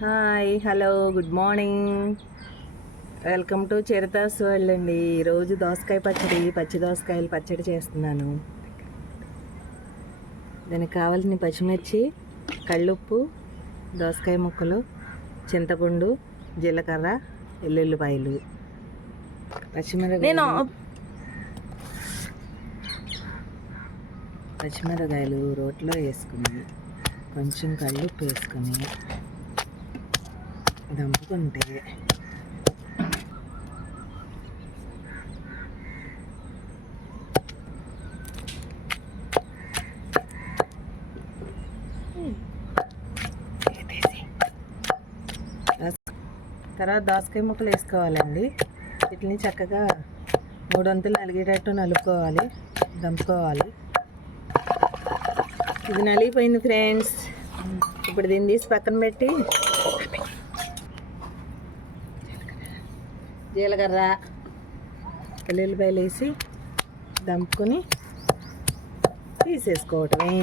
Hi hello good morning welcome to Charitha's world అండి. ఈరోజు దోసకాయ పచ్చడి పచ్చి దోసకాయలు పచ్చడి చేస్తున్నాను. దానికి కావాల్సిన పచ్చిమిర్చి కళ్ళుప్పు దోసకాయ ముక్కలు చింతపండు జీలకర్ర ఎల్లుల్లిపాయలు. పచ్చిమిరపకాయలు నేను పచ్చిమిరకాయలు రోట్లో వేసుకుని కొంచెం కల్లుప్పు వేసుకొని దంపుకుంటే తర్వాత దోసకాయ ముక్కలు వేసుకోవాలండి. వీటిని చక్కగా మూడు వంతులు నలిగేటట్టు నలుపుకోవాలి దంపుకోవాలి. ఇది నలిగిపోయింది ఫ్రెండ్స్. ఇప్పుడు దీన్ని తీసి పక్కన పెట్టి జీలకర్ర వెల్లుల్లిపాయలు వేసి దంపుకొని తీసేసుకోవటమే.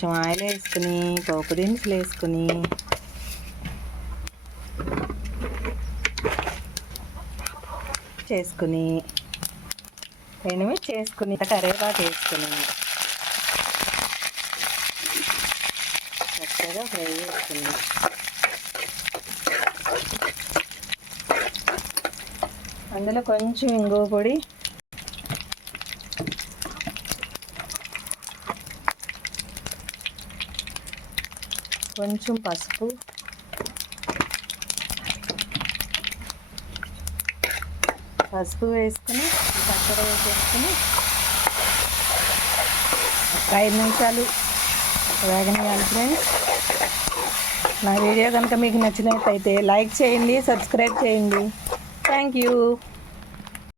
కొంచెం ఆయిల్ వేసుకుని పోపు దినుసులు వేసుకుని. చేసుకుని ఎండుమిర్చి చేసుకుని కరివేపాకు వేసుకుని చక్కగా ఫ్రై చేసుకుని అందులో కొంచెం ఇంగువ పొడి కొంచెం పసుపు. పసుపు వేసుకుని పచ్చడి వేసేసుకుని ఒక ఐదు నిమిషాలు వేగనియాలి ఫ్రెండ్స్ నా వీడియో కనుక మీకు నచ్చినట్లయితే లైక్ చేయండి సబ్స్క్రైబ్ చేయండి. Thank you